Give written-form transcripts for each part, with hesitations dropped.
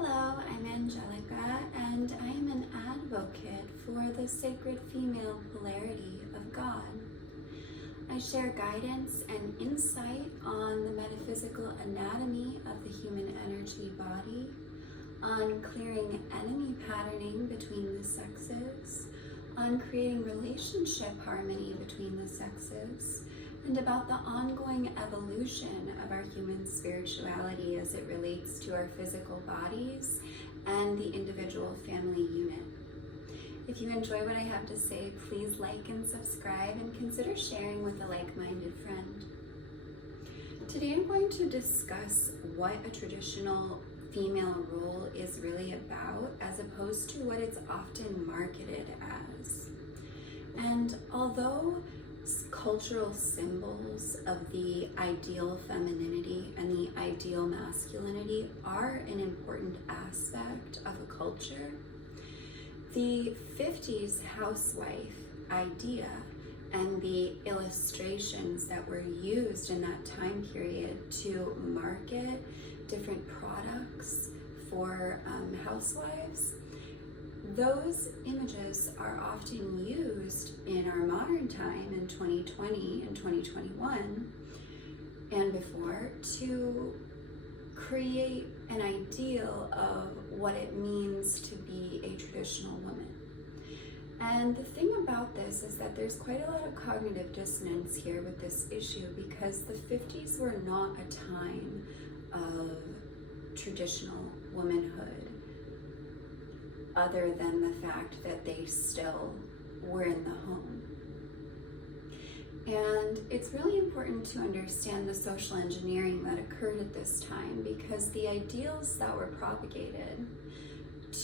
Hello, I'm Angelica, and I am an advocate for the sacred female polarity of God. I share guidance and insight on the metaphysical anatomy of the human energy body, on clearing enemy patterning between the sexes, on creating relationship harmony between the sexes, and about the ongoing evolution of our human spirituality as it relates to our physical bodies and the individual family unit. If you enjoy what I have to say, please like and subscribe and consider sharing with a like-minded friend. Today I'm going to discuss what a traditional female role is really about, as opposed to what it's often marketed as. And although cultural symbols of the ideal femininity and the ideal masculinity are an important aspect of a culture, the 50's housewife idea and the illustrations that were used in that time period to market different products for housewives, those images are often used in our modern time in 2020 and 2021 and before to create an ideal of what it means to be a traditional woman. And the thing about this is that there's quite a lot of cognitive dissonance here with this issue, because the 50's were not a time of traditional womanhood, other than the fact that they still were in the home. And it's really important to understand the social engineering that occurred at this time, because the ideals that were propagated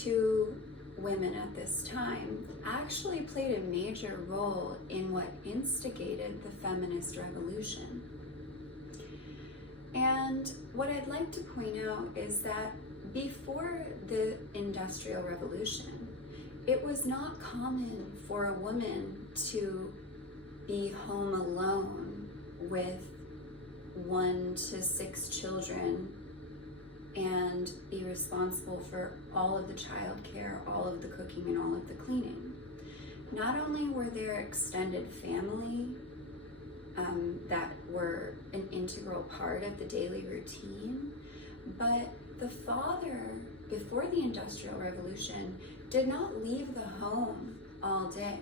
to women at this time actually played a major role in what instigated the feminist revolution. And what I'd like to point out is that before the Industrial Revolution, it was not common for a woman to be home alone with 1 to 6 children and be responsible for all of the childcare, all of the cooking, and all of the cleaning. Not only were there extended family that were an integral part of the daily routine, but the father, before the Industrial Revolution, did not leave the home all day.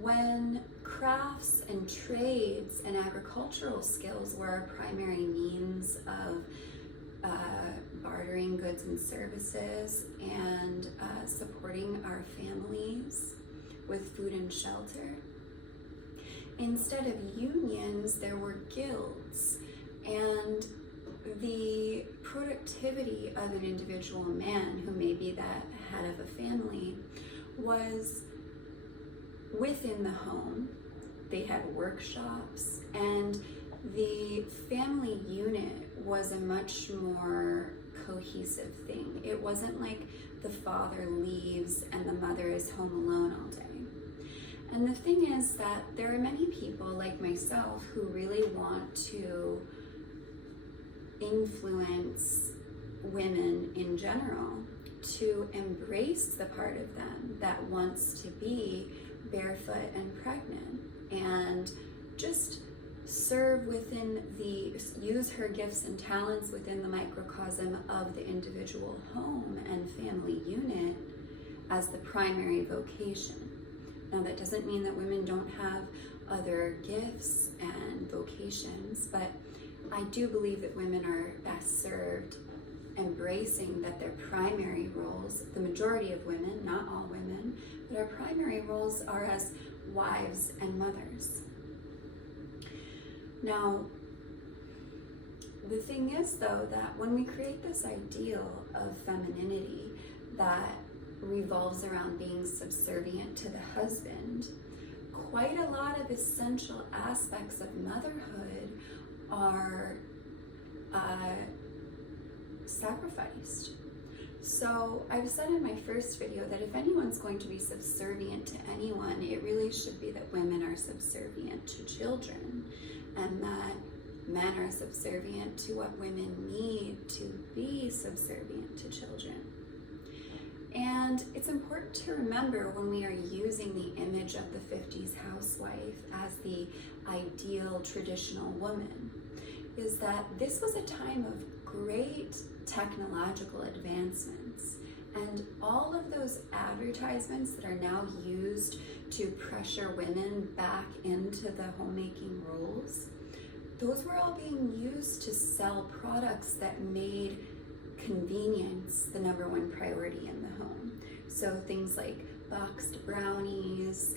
When crafts and trades and agricultural skills were our primary means of bartering goods and services and supporting our families with food and shelter, instead of unions, there were guilds, and the productivity of an individual man, who may be that head of a family, was within the home. They had workshops, and the family unit was a much more cohesive thing. It wasn't like the father leaves and the mother is home alone all day. And the thing is that there are many people like myself who really want to influence women in general to embrace the part of them that wants to be barefoot and pregnant, and just serve within use her gifts and talents within the microcosm of the individual home and family unit as the primary vocation. Now, that doesn't mean that women don't have other gifts and vocations, but I do believe that women are best served embracing that their primary roles, the majority of women, not all women, but our primary roles are as wives and mothers. Now, the thing is, though, that when we create this ideal of femininity that revolves around being subservient to the husband, quite a lot of essential aspects of motherhood are sacrificed. So I've said in my first video that if anyone's going to be subservient to anyone, it really should be that women are subservient to children, and that men are subservient to what women need to be be subservient to children. And it's important to remember when we are using the image of the 50s housewife as the ideal traditional woman, is that this was a time of great technological advancements. And all of those advertisements that are now used to pressure women back into the homemaking roles, those were all being used to sell products that made convenience the #1 priority in the home. So things like boxed brownies,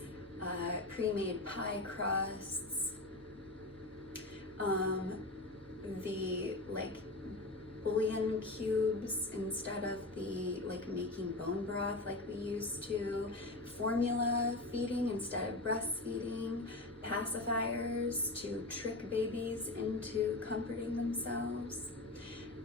pre-made pie crusts, the bouillon cubes instead of the making bone broth like we used to, formula feeding instead of breastfeeding, pacifiers to trick babies into comforting themselves.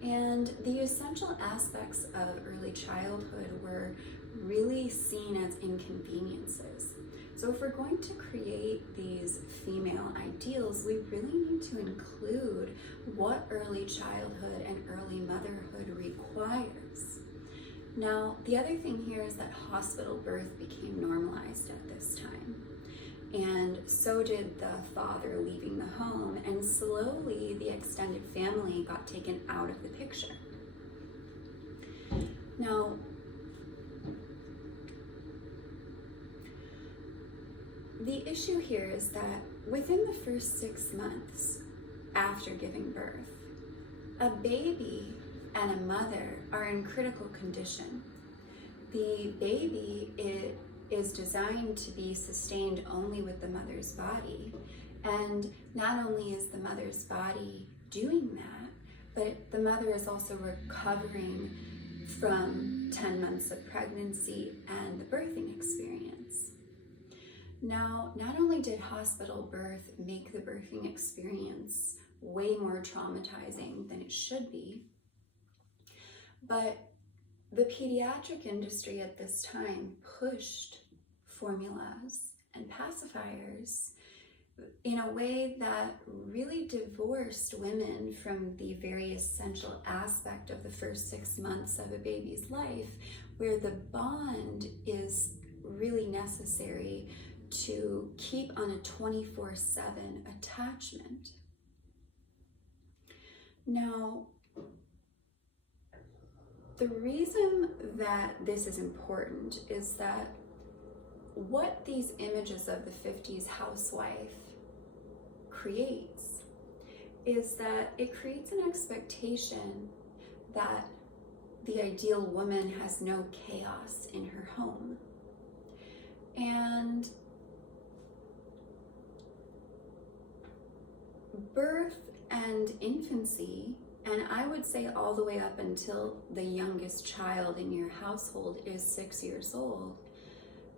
And the essential aspects of early childhood were really seen as inconveniences. So if we're going to create these female ideals, we really need to include what early childhood and early motherhood requires. Now, the other thing here is that hospital birth became normalized at this time. And so did the father leaving the home, and slowly the extended family got taken out of the picture. Now, the issue here is that within the first 6 months after giving birth, a baby and a mother are in critical condition. The baby is designed to be sustained only with the mother's body. And not only is the mother's body doing that, but the mother is also recovering from 10 months of pregnancy and the birthing experience. Now, not only did hospital birth make the birthing experience way more traumatizing than it should be, but the pediatric industry at this time pushed formulas and pacifiers in a way that really divorced women from the very essential aspect of the first 6 months of a baby's life, where the bond is really necessary to keep on a 24/7 attachment. Now, the reason that this is important is that what these images of the 50s housewife creates is that it creates an expectation that the ideal woman has no chaos in her home. And birth and infancy, and I would say all the way up until the youngest child in your household is 6 years old,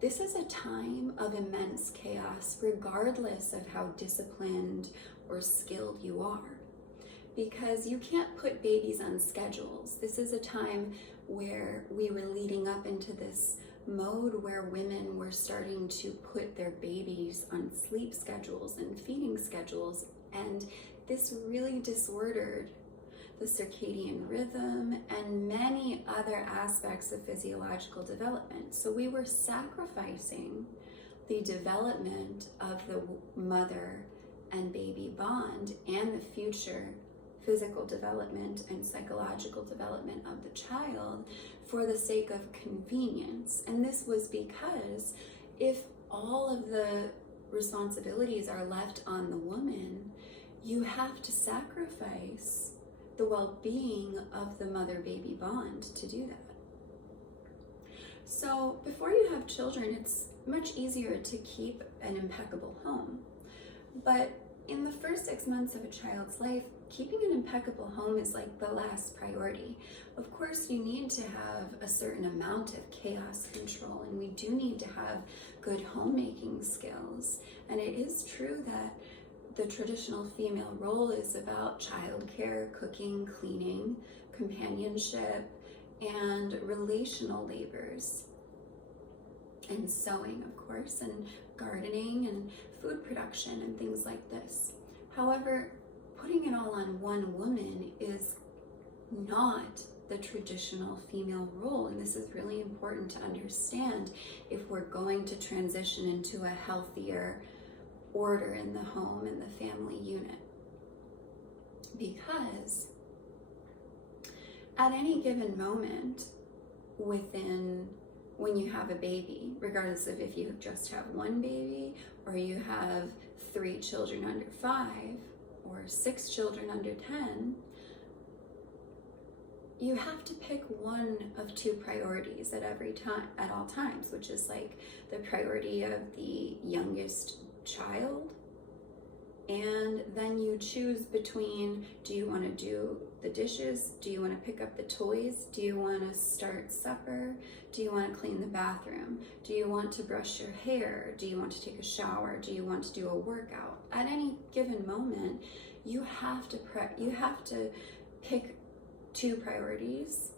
this is a time of immense chaos, regardless of how disciplined or skilled you are, because you can't put babies on schedules. This is a time where we were leading up into this mode where women were starting to put their babies on sleep schedules and feeding schedules, and this really disordered the circadian rhythm and many other aspects of physiological development. So we were sacrificing the development of the mother and baby bond and the future physical development and psychological development of the child for the sake of convenience. And this was because if all of the responsibilities are left on the woman, you have to sacrifice the well-being of the mother-baby bond to do that. So before you have children, it's much easier to keep an impeccable home. But in the first 6 months of a child's life, keeping an impeccable home is like the last priority. Of course, you need to have a certain amount of chaos control, and we do need to have good homemaking skills. And it is true that the traditional female role is about childcare, cooking, cleaning, companionship, and relational labors, and sewing, of course, and gardening and food production and things like this. However, putting it all on one woman is not the traditional female role. And this is really important to understand if we're going to transition into a healthier order in the home and the family unit. Because at any given moment when you have a baby, regardless of if you just have one baby or you have 3 children under 5 or 6 children under 10, you have to pick one of 2 priorities at all times, which is like the priority of the youngest child. And then you choose between, do you want to do the dishes? Do you want to pick up the toys? Do you want to start supper? Do you want to clean the bathroom? Do you want to brush your hair? Do you want to take a shower? Do you want to do a workout? At any given moment, you have to pick 2 priorities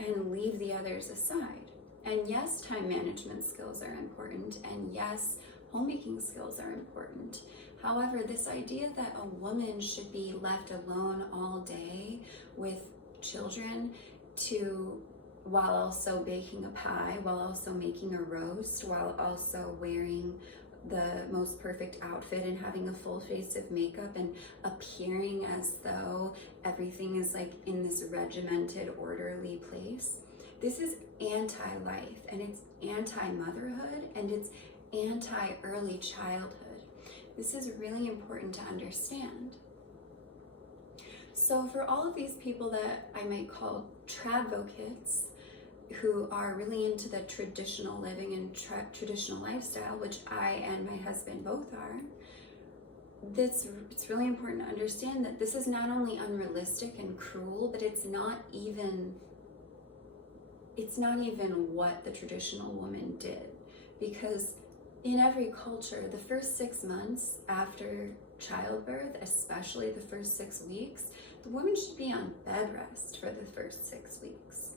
and leave the others aside. And yes, time management skills are important, and yes, homemaking skills are important. However, this idea that a woman should be left alone all day with children while also baking a pie, while also making a roast, while also wearing the most perfect outfit and having a full face of makeup and appearing as though everything is like in this regimented, orderly place. This is anti-life, and it's anti-motherhood, and it's anti-early childhood. This is really important to understand. So for all of these people that I might call tradvocates, who are really into the traditional living and traditional lifestyle, which I and my husband both are, it's really important to understand that this is not only unrealistic and cruel, but it's not even what the traditional woman did. Because in every culture, the first 6 months after childbirth, especially the first 6 weeks, the woman should be on bed rest for the first 6 weeks.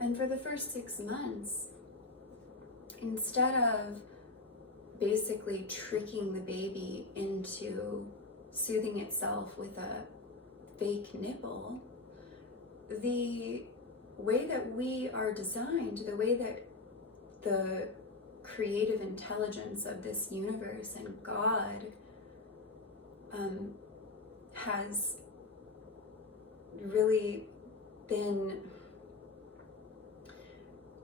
And for the first 6 months, instead of basically tricking the baby into soothing itself with a fake nipple, the way that we are designed, the way that the creative intelligence of this universe and God has really been,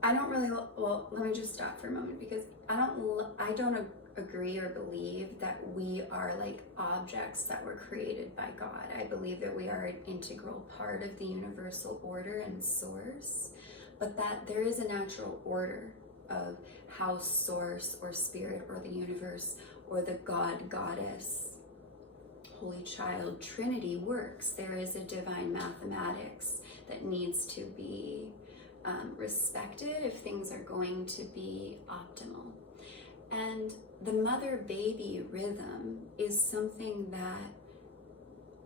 let me just stop for a moment, because I don't agree or believe that we are like objects that were created by God. I believe that we are an integral part of the universal order and source, but that there is a natural order of how source or spirit or the universe or the God, goddess, holy child, Trinity works. There is a divine mathematics that needs to be respected if things are going to be optimal. And the mother-baby rhythm is something that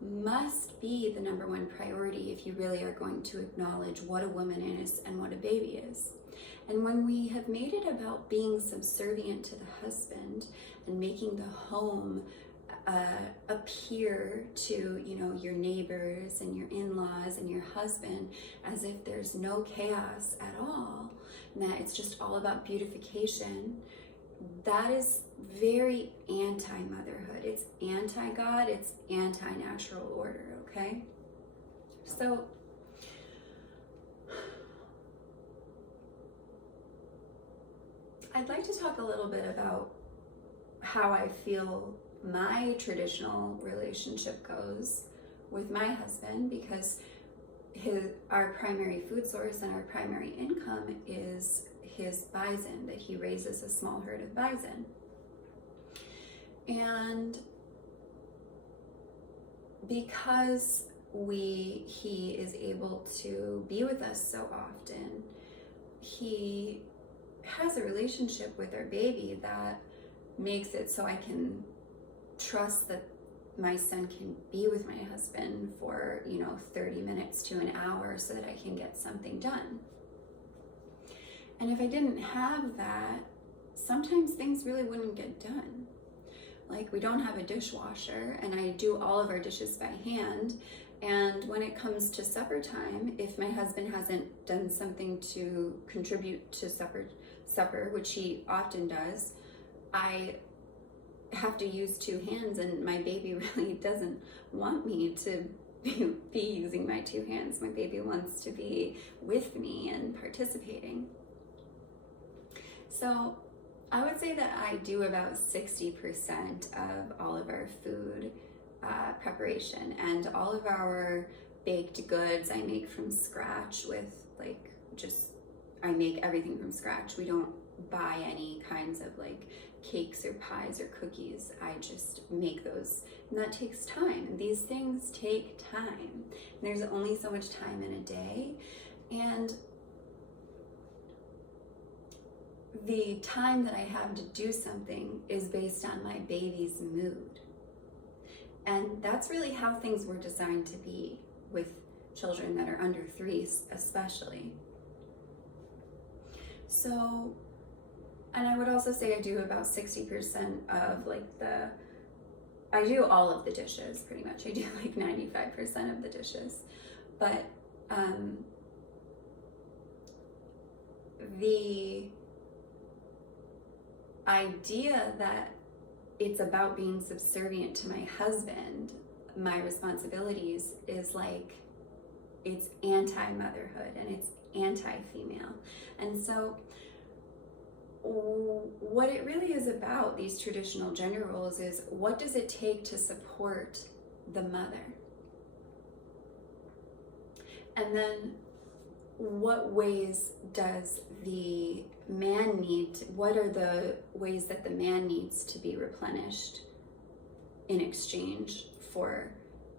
must be the number one priority if you really are going to acknowledge what a woman is and what a baby is. And when we have made it about being subservient to the husband and making the home appear to, your neighbors and your in-laws and your husband as if there's no chaos at all, and that it's just all about beautification, that is very anti-motherhood. It's anti-God, it's anti-natural order, okay? So I'd like to talk a little bit about how I feel my traditional relationship goes with my husband, because our primary food source and our primary income is his bison, that he raises a small herd of bison. And because he is able to be with us so often, he has a relationship with our baby that makes it so I can trust that my son can be with my husband for 30 minutes to an hour so that I can get something done. And if I didn't have that, sometimes things really wouldn't get done. Like, we don't have a dishwasher, and I do all of our dishes by hand, And when it comes to supper time, if my husband hasn't done something to contribute to supper, which he often does, I have to use two hands, and my baby really doesn't want me to be using my two hands. My baby wants to be with me and participating. So I would say that I do about 60% of all of our food preparation, and all of our baked goods I make from scratch with I make everything from scratch. We don't buy any kinds of like cakes or pies or cookies. I just make those, and that takes time. And these things take time. And there's only so much time in a day, and the time that I have to do something is based on my baby's mood. And that's really how things were designed to be with children that are under 3, especially. So, and I would also say I do about 60% of I do all of the dishes pretty much. I do like 95% of the dishes. But the idea that it's about being subservient to my husband, my responsibilities, is like, it's anti-motherhood and it's anti-female. And so what it really is about, these traditional gender roles, is what does it take to support the mother? And then what ways does the man need, what are the ways that the man needs to be replenished in exchange for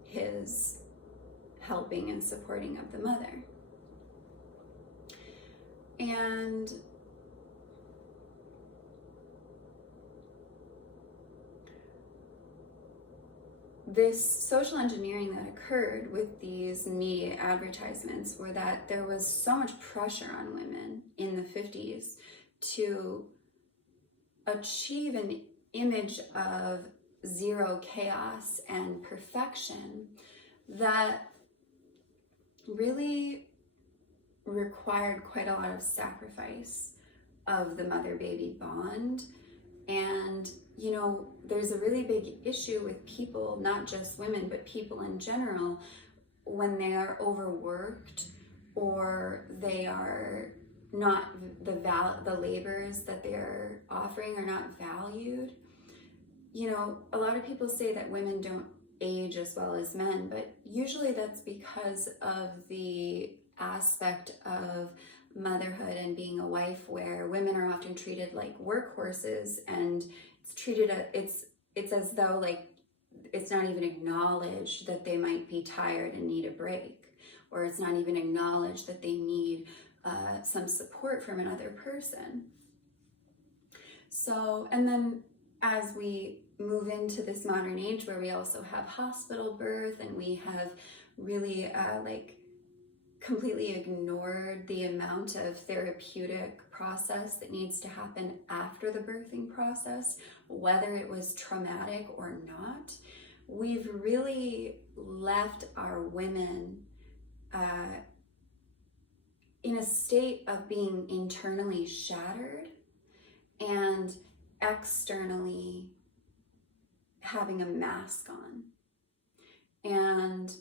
his helping and supporting of the mother? And this social engineering that occurred with these media advertisements were that there was so much pressure on women in the 50s to achieve an image of zero chaos and perfection that really required quite a lot of sacrifice of the mother-baby bond. And you know, there's a really big issue with people, not just women, but people in general, when they are overworked or they are not, the labors that they're offering are not valued. You know, a lot of people say that women don't age as well as men, but usually that's because of the aspect of motherhood and being a wife, where women are often treated like workhorses, and it's as though like it's not even acknowledged that they might be tired and need a break, or it's not even acknowledged that they need some support from another person. So, and then as we move into this modern age where we also have hospital birth, and we have really completely ignored the amount of therapeutic process that needs to happen after the birthing process, whether it was traumatic or not, we've really left our women in a state of being internally shattered and externally having a mask on. And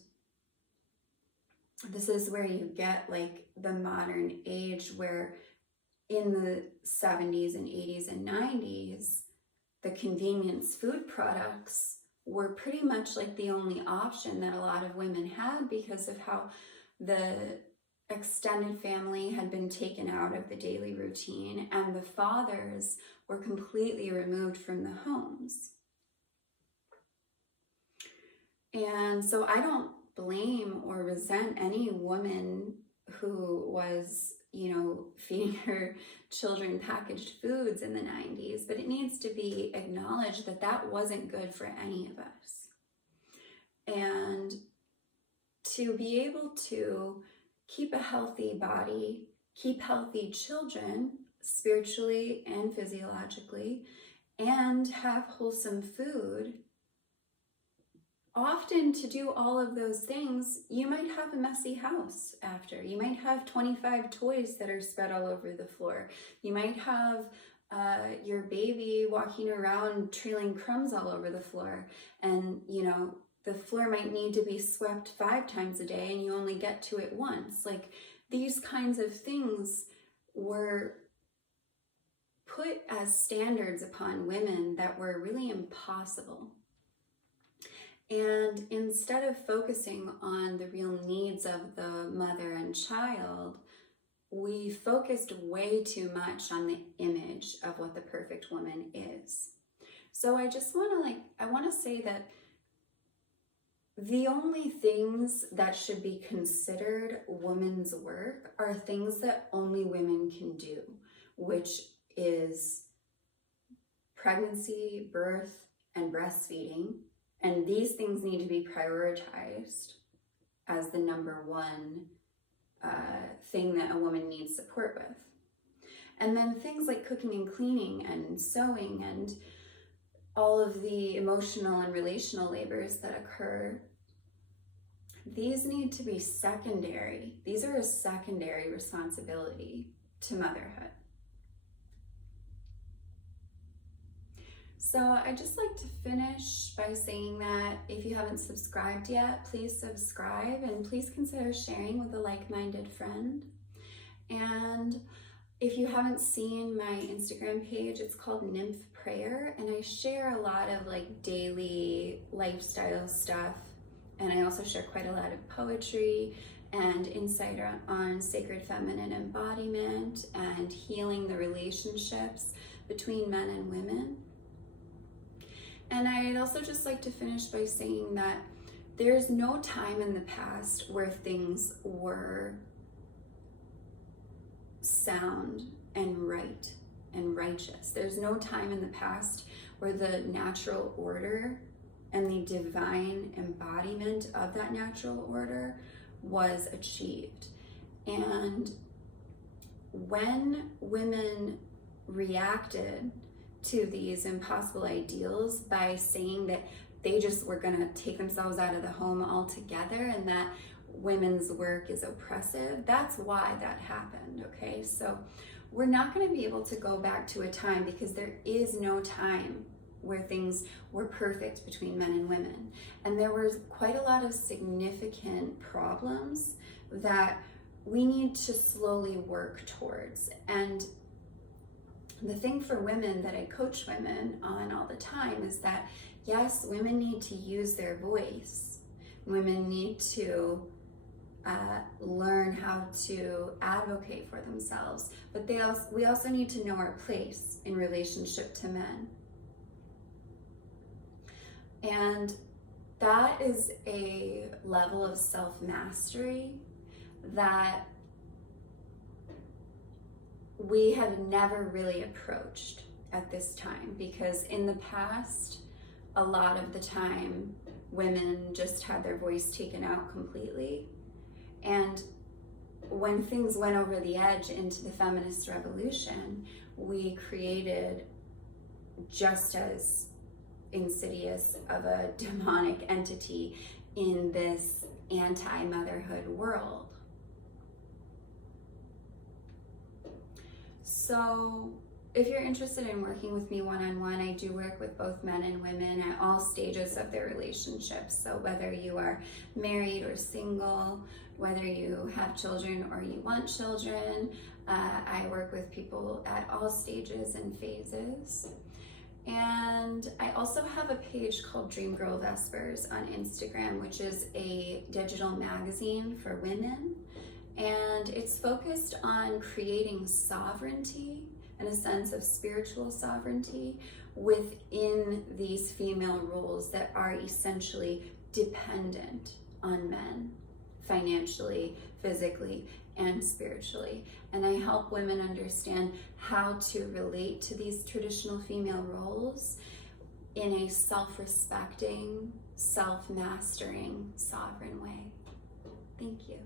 this is where you get like the modern age, where in the 70s and 80s and 90s, the convenience food products were pretty much like the only option that a lot of women had, because of how the extended family had been taken out of the daily routine and the fathers were completely removed from the homes. And so I don't blame or resent any woman who was, you know, feeding her children packaged foods in the 90s, but it needs to be acknowledged that that wasn't good for any of us. And to be able to keep a healthy body, keep healthy children spiritually and physiologically, and have wholesome food, often to do all of those things, you might have a messy house after. You might have 25 toys that are spread all over the floor. You might have your baby walking around trailing crumbs all over the floor, and the floor might need to be swept 5 times a day and you only get to it once. Like, these kinds of things were put as standards upon women that were really impossible. And instead of focusing on the real needs of the mother and child, we focused way too much on the image of what the perfect woman is. So I just want to say that the only things that should be considered women's work are things that only women can do, which is pregnancy, birth, and breastfeeding. And these things need to be prioritized as the number one thing that a woman needs support with. And then things like cooking and cleaning and sewing and all of the emotional and relational labors that occur, these need to be secondary. These are a secondary responsibility to motherhood. So I'd just like to finish by saying that if you haven't subscribed yet, please subscribe, and please consider sharing with a like-minded friend. And if you haven't seen my Instagram page, it's called Nymph Prayer, and I share a lot of daily lifestyle stuff, and I also share quite a lot of poetry and insight on sacred feminine embodiment and healing the relationships between men and women. And I'd also just like to finish by saying that there's no time in the past where things were sound and right and righteous. There's no time in the past where the natural order and the divine embodiment of that natural order was achieved. And when women reacted to these impossible ideals by saying that they just were going to take themselves out of the home altogether and that women's work is oppressive, that's why that happened, okay? So we're not going to be able to go back to a time, because there is no time where things were perfect between men and women. And there was quite a lot of significant problems that we need to slowly work towards. And the thing for women that I coach women on all the time is that, yes, women need to use their voice. Women need to learn how to advocate for themselves, but we also need to know our place in relationship to men. And that is a level of self-mastery that we have never really approached at this time, because in the past, a lot of the time, women just had their voice taken out completely. And when things went over the edge into the feminist revolution, we created just as insidious of a demonic entity in this anti-motherhood world. So if you're interested in working with me one-on-one, I do work with both men and women at all stages of their relationships. So whether you are married or single, whether you have children or you want children, I work with people at all stages and phases. And I also have a page called Dream Girl Vespers on Instagram, which is a digital magazine for women. And it's focused on creating sovereignty and a sense of spiritual sovereignty within these female roles that are essentially dependent on men, financially, physically, and spiritually. And I help women understand how to relate to these traditional female roles in a self-respecting, self-mastering, sovereign way. Thank you.